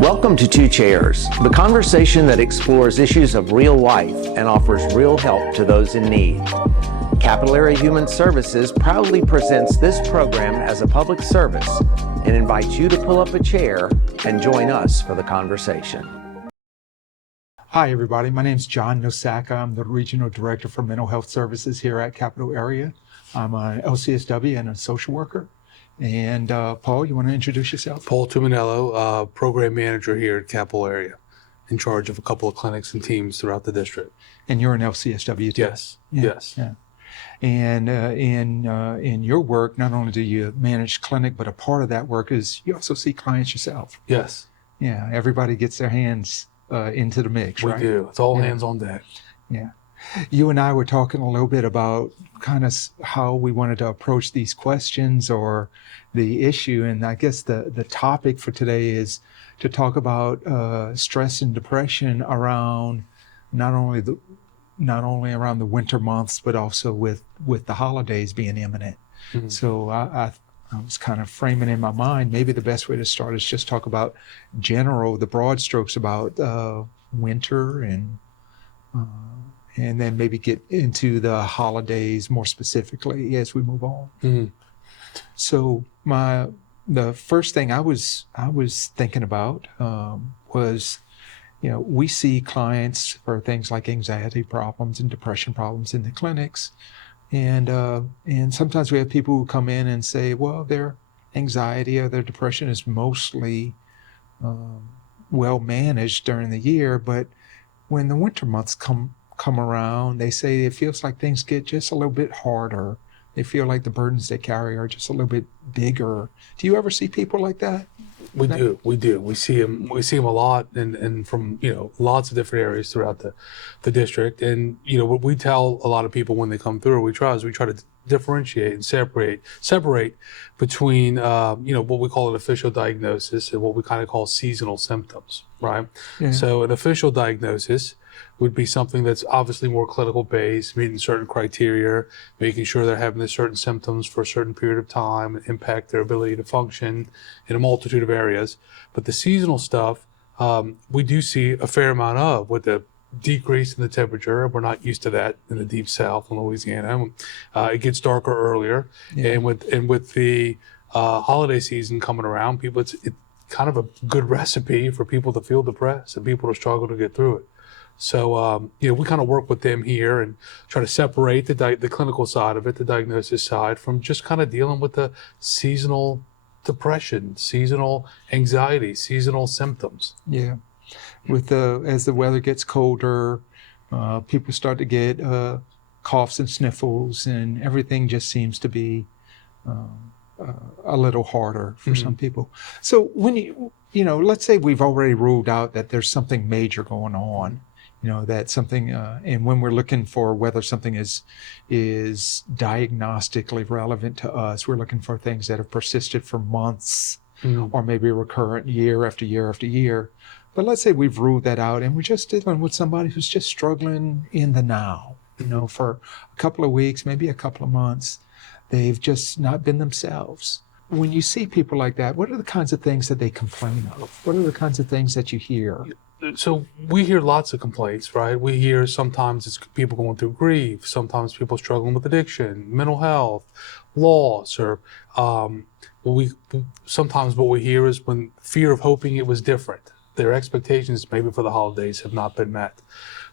Welcome to Two Chairs, the conversation that explores issues of real life and offers real help to those in need. Capital Area Human Services proudly presents this program as a public service and invites you to pull up a chair and join us for the conversation. Hi, everybody. My name is John Nosaka. I'm the Regional Director for Mental Health Services here at Capital Area. I'm an LCSW and a social worker. And Paul, you want to introduce yourself? Paul Tuminello, Program Manager here at Capital Area, in charge of a couple of clinics and teams throughout the district. And you're an LCSW too? Yes, Yeah. yes. Yeah. And in your work, not only do you manage clinic, but a part of that work is you also see clients yourself. Yes. Yeah, everybody gets their hands into the mix, We right? do. It's all hands on deck. Yeah. You and I were talking a little bit about kind of how we wanted to approach these questions or the issue. And I guess the topic for today is to talk about stress and depression around not only around the winter months, but also with the holidays being imminent. Mm-hmm. So I was kind of framing in my mind, maybe the best way to start is just talk about the broad strokes about winter and then maybe get into the holidays more specifically as we move on. Mm-hmm. So the first thing I was thinking about was, we see clients for things like anxiety problems and depression problems in the clinics, and sometimes we have people who come in and say, well, their anxiety or their depression is mostly well managed during the year, but when the winter months come around, they say it feels like things get just a little bit harder. They feel like the burdens they carry are just a little bit bigger. Do you ever see people like that? We do. We see them a lot, and from lots of different areas throughout the district. And what we tell a lot of people when they come through, we try to differentiate and separate between what we call an official diagnosis and what we kind of call seasonal symptoms, right? Yeah. So an official diagnosis would be something that's obviously more clinical based, meeting certain criteria, making sure they're having the certain symptoms for a certain period of time and impact their ability to function in a multitude of areas. But the seasonal stuff, we do see a fair amount of with the decrease in the temperature. We're not used to that in the deep south in Louisiana. It gets darker earlier. Yeah. And with the holiday season coming around, it's kind of a good recipe for people to feel depressed and people to struggle to get through it. So, we kind of work with them here and try to separate the clinical side of it, the diagnosis side, from just kind of dealing with the seasonal depression, seasonal anxiety, seasonal symptoms. Yeah. As the weather gets colder, people start to get coughs and sniffles, and everything just seems to be a little harder for some people. So when let's say we've already ruled out that there's something major going on, that something, and when we're looking for whether something is diagnostically relevant to us, we're looking for things that have persisted for months or maybe recurrent year after year after year. But let's say we've ruled that out and we're just dealing with somebody who's just struggling in the now, for a couple of weeks, maybe a couple of months. They've just not been themselves. When you see people like that, what are the kinds of things that they complain of? What are the kinds of things that you hear? So we hear lots of complaints, right? We hear sometimes it's people going through grief, sometimes people struggling with addiction, mental health, loss, or sometimes what we hear is when fear of hoping it was different. Their expectations maybe for the holidays have not been met.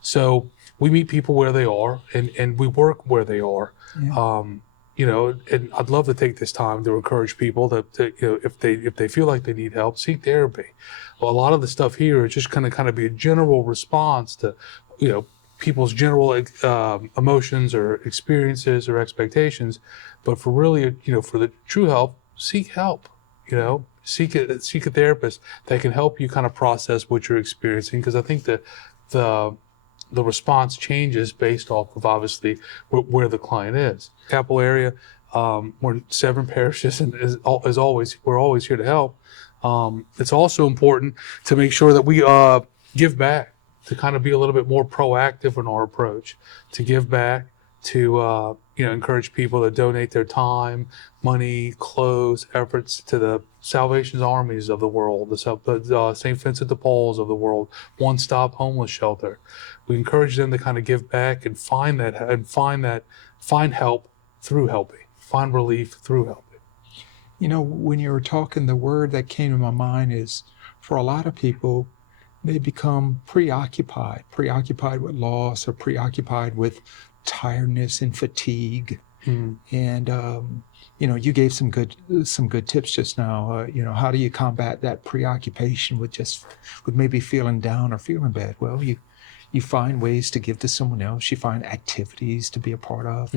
So we meet people where they are and we work where they are. Yeah. And I'd love to take this time to encourage people to if they feel like they need help, seek therapy. Well, a lot of the stuff here is just kind of be a general response to, people's general emotions or experiences or expectations. But for really, for the true help, seek help. Seek a therapist that can help you kind of process what you're experiencing, because I think that the response changes based off of obviously where the client is. Capital Area, we're 7 parishes, and as always, we're always here to help. It's also important to make sure that we give back, to kind of be a little bit more proactive in our approach, to give back, to encourage people to donate their time, money, clothes, efforts to the Salvation Armies of the world, the St. Vincent de Paul's of the world, One Stop Homeless Shelter. We encourage them to kind of give back and find help through helping, find relief through helping. When you were talking, the word that came to my mind is, for a lot of people, they become preoccupied with loss, or preoccupied with tiredness and fatigue. And you gave some good tips just now. How do you combat that preoccupation with maybe feeling down or feeling bad? Well, you find ways to give to someone else. You find activities to be a part of.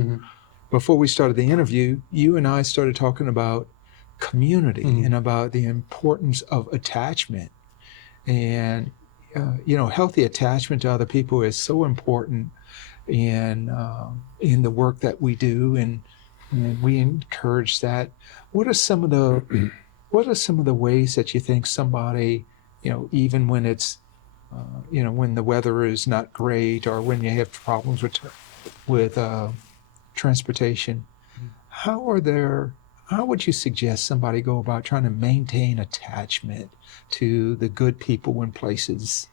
Before we started the interview, you and I started talking about community and about the importance of attachment. And healthy attachment to other people is so important in the work that we do, and we encourage that. What are some of the ways that you think somebody, even when it's when the weather is not great, or when you have problems with transportation, how would you suggest somebody go about trying to maintain attachment to the good people and places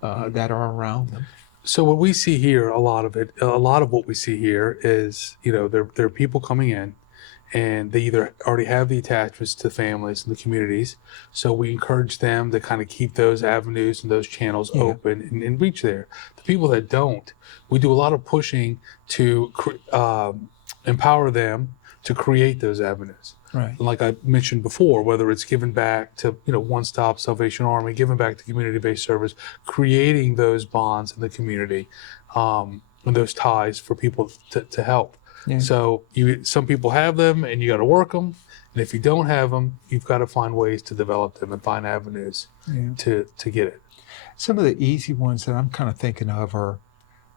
that are around them? So what we see here, a lot of what we see here is, there are people coming in, and they either already have the attachments to families and the communities. So we encourage them to kind of keep those avenues and those channels open and reach there. The people that don't, we do a lot of pushing to empower them to create those avenues. Right. Like I mentioned before, whether it's giving back to One Stop Salvation Army, giving back to community-based service, creating those bonds in the community, and those ties for people to help. Yeah. So some people have them, and you got to work them. And if you don't have them, you've got to find ways to develop them and find avenues to get it. Some of the easy ones that I'm kind of thinking of are,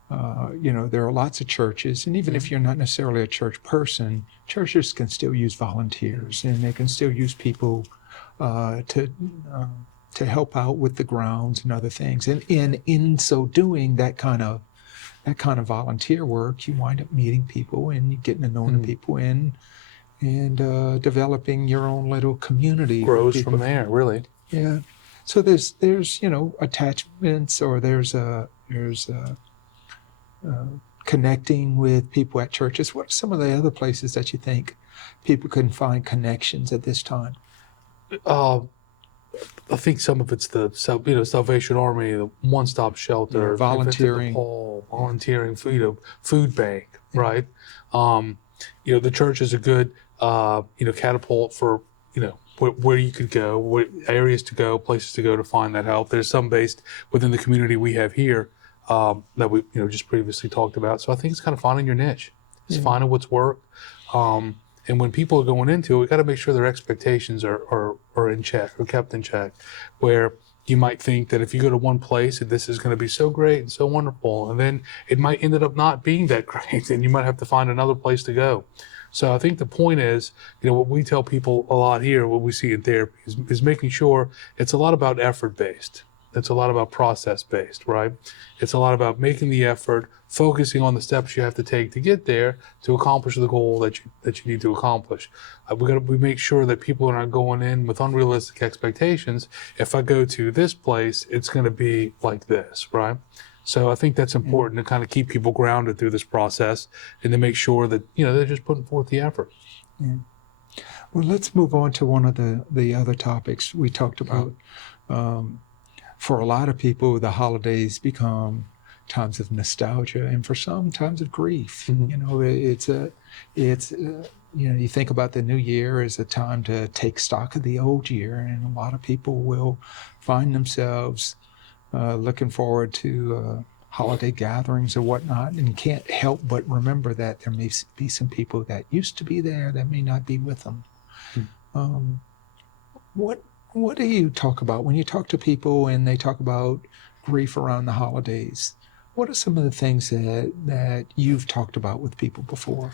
there are lots of churches, and even if you're not necessarily a church person, churches can still use volunteers, and they can still use people to help out with the grounds and other things. And in so doing, that kind of volunteer work, you wind up meeting people and getting to know the people and developing your own little community. Grows from there, really. Yeah. So there's attachments, or there's connecting with people at churches. What are some of the other places that you think people can find connections at this time? I think some of it's the Salvation Army, the One Stop Shelter, volunteering, volunteering, food bank, right? The church is a good catapult for where you could go, what areas to go, places to go to find that help. There's some based within the community we have here that we just previously talked about. So I think it's kind of finding your niche. It's finding what's worked. And when people are going into it, we got to make sure their expectations are in check, or kept in check, where you might think that if you go to one place, that this is going to be so great and so wonderful, and then it might end up not being that great, and you might have to find another place to go. So I think the point is, what we tell people a lot here, what we see in therapy, is making sure it's a lot about effort-based. It's a lot about process-based, right? It's a lot about making the effort, focusing on the steps you have to take to get there to accomplish the goal that you need to accomplish. We make sure that people are not going in with unrealistic expectations. If I go to this place, it's going to be like this, right? So I think that's important to kind of keep people grounded through this process, and to make sure that they're just putting forth the effort. Yeah. Well, let's move on to one of the other topics we talked about. For a lot of people, the holidays become times of nostalgia, and for some, times of grief. You think about the new year as a time to take stock of the old year, and a lot of people will find themselves looking forward to holiday gatherings or whatnot, and can't help but remember that there may be some people that used to be there that may not be with them. What do you talk about when you talk to people and they talk about grief around the holidays? What are some of the things that you've talked about with people before?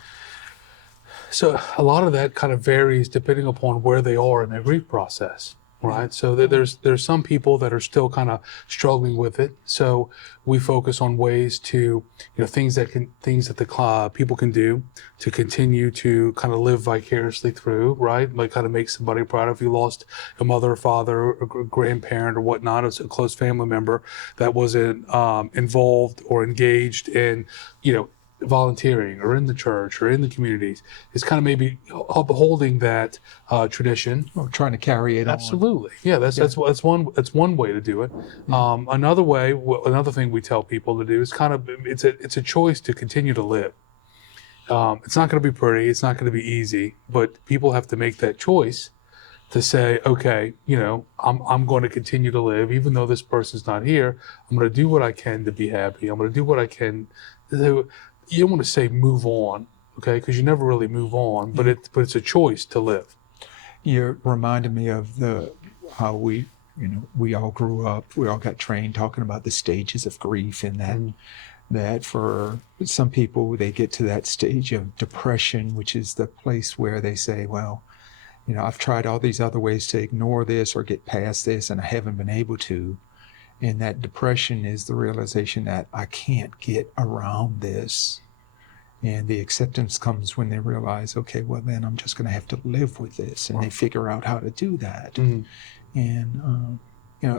So a lot of that kind of varies depending upon where they are in their grief process. right? So there's some people that are still kind of struggling with it. So we focus on ways to, things that the people can do to continue to kind of live vicariously through, right? Like kind of make somebody proud. If you lost a mother, or father, or grandparent, or whatnot, as a close family member that wasn't involved or engaged in, volunteering or in the church or in the communities, is kind of maybe upholding that tradition. Or trying to carry it on. Absolutely, yeah. That's one way to do it. Another thing we tell people to do is it's a choice to continue to live. It's not going to be pretty. It's not going to be easy, but people have to make that choice to say, okay, I'm going to continue to live even though this person's not here. I'm going to do what I can to be happy. I'm going to do what I can. You don't want to say move on, okay? Because you never really move on, but it's a choice to live. You're reminding me of how we all grew up. We all got trained talking about the stages of grief, and that for some people they get to that stage of depression, which is the place where they say, well, I've tried all these other ways to ignore this or get past this, and I haven't been able to. And that depression is the realization that I can't get around this. And the acceptance comes when they realize, okay, well, then I'm just going to have to live with this. And they figure out how to do that. Mm-hmm. And,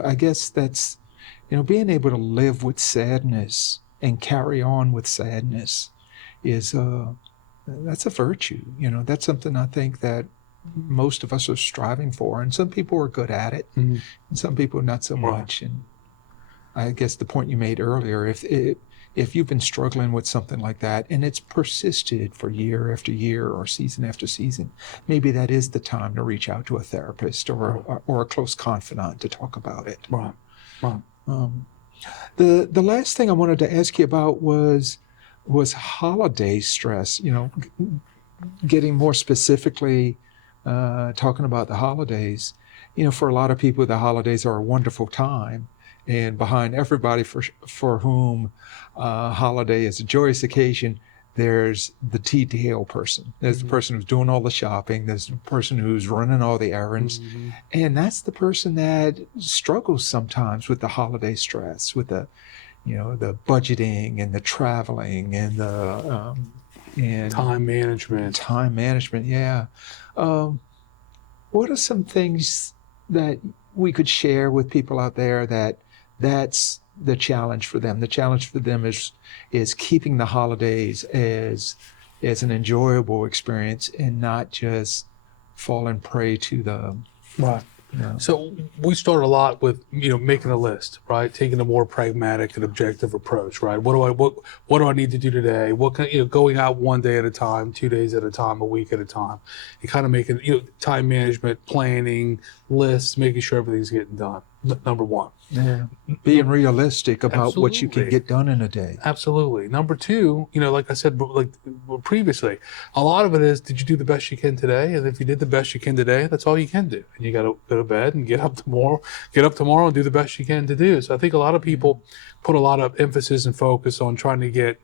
I guess that's, being able to live with sadness and carry on with sadness is, that's a virtue. That's something I think that most of us are striving for. And some people are good at it, and some people not so much. And I guess the point you made earlier, if you've been struggling with something like that and it's persisted for year after year or season after season, maybe that is the time to reach out to a therapist or a close confidant to talk about it. Right. The last thing I wanted to ask you about was holiday stress. Getting more specifically, talking about the holidays. For a lot of people, the holidays are a wonderful time. And behind everybody for whom holiday is a joyous occasion, there's the TDL person. There's the person who's doing all the shopping. There's the person who's running all the errands. Mm-hmm. And that's the person that struggles sometimes with the holiday stress, with the budgeting and the traveling and the time management. Time management, yeah. What are some things that we could share with people out there that's the challenge for them? The challenge for them is keeping the holidays as an enjoyable experience and not just falling prey to the right. So we start a lot with making a list, right? Taking a more pragmatic and objective approach, right? What do I need to do today? What can going out one day at a time, 2 days at a time, a week at a time, and kind of making time management, planning, lists, making sure everything's getting done. Number one. Yeah. Being realistic about what you can get done in a day. Absolutely. Number two, like I said, previously, a lot of it is, did you do the best you can today? And if you did the best you can today, that's all you can do. And you got to go to bed and get up tomorrow and do the best you can to do. So I think a lot of people put a lot of emphasis and focus on trying to get,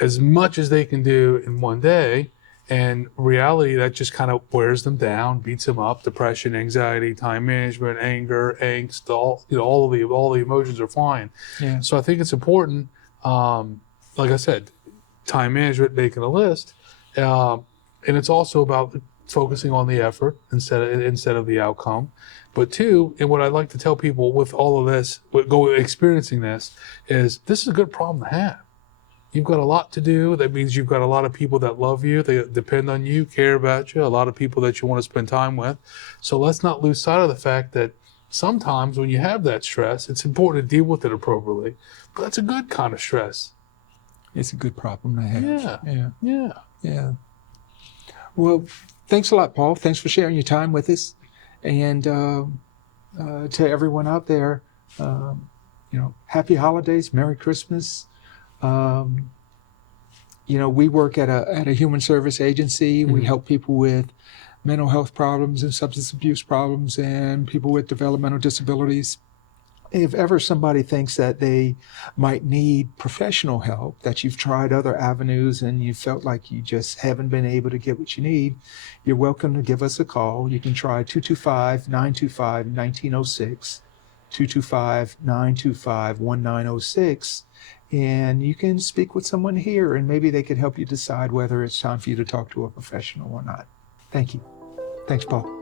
as much as they can do in one day. And reality, that just kind of wears them down, beats them up. Depression, anxiety, time management, anger, angst, all the emotions are flying. Yeah. So I think it's important, like I said, time management, making a list, and it's also about focusing on the effort instead of the outcome. But two, and what I'd like to tell people with all of this, experiencing this is a good problem to have. You've got a lot to do. That means you've got a lot of people that love you, they depend on you, care about you, a lot of people that you want to spend time with. So let's not lose sight of the fact that sometimes when you have that stress, it's important to deal with it appropriately. But that's a good kind of stress. It's a good problem to have. Yeah. Well, thanks a lot, Paul. Thanks for sharing your time with us. And to everyone out there, happy holidays, Merry Christmas. We work at a human service agency. Mm-hmm. We help people with mental health problems and substance abuse problems and people with developmental disabilities. if ever somebody thinks that they might need professional help, that you've tried other avenues and you felt like you just haven't been able to get what you need, you're welcome to give us a call. You can try 225-925-1906, 225-925-1906, and you can speak with someone here and maybe they could help you decide whether it's time for you to talk to a professional or not. Thank you. Thanks, Paul.